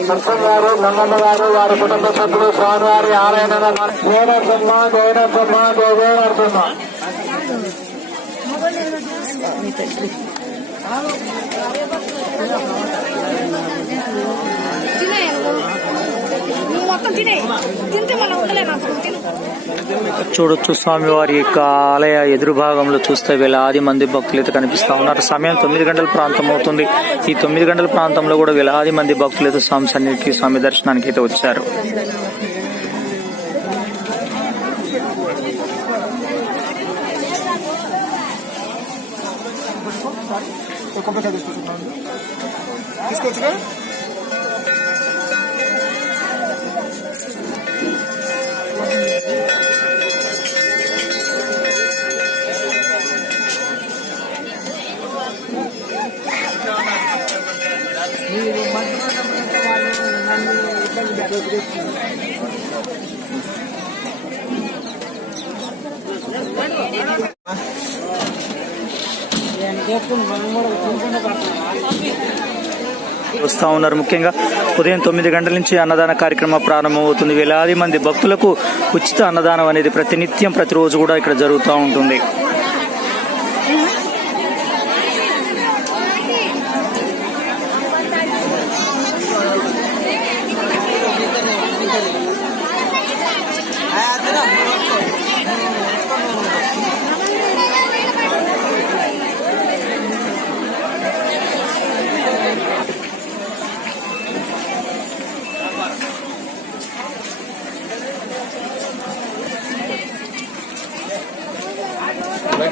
నరసింహ గారు గంగమ్మ గారు వారి కుటుంబ సభ్యులు స్వామివారి ఆలయం జయ నరసింహ జయ నరసింహ జయ జయ తినే మొత్తం తినే. తింటే మనం ఉండలేము చూడొచ్చు స్వామివారి యొక్క ఆలయ ఎదురు భాగంలో చూస్తే వేలాది మంది భక్తులు అయితే కనిపిస్తా ఉన్నారు. సమయం తొమ్మిది గంటల ప్రాంతం అవుతుంది. ఈ తొమ్మిది గంటల ప్రాంతంలో కూడా వేలాది మంది భక్తులు అయితే స్వామి సన్నిధికి స్వామి దర్శనానికి అయితే వచ్చారు. తీసుకోవచ్చుగా వస్తా ఉన్నారు ముఖ్యంగా ఉదయం తొమ్మిది గంటల నుంచి అన్నదాన కార్యక్రమం ప్రారంభమవుతుంది. వేలాది మంది భక్తులకు ఉచిత అన్నదానం అనేది ప్రతినిత్యం ప్రతిరోజు కూడా ఇక్కడ జరుగుతూ ఉంటుంది.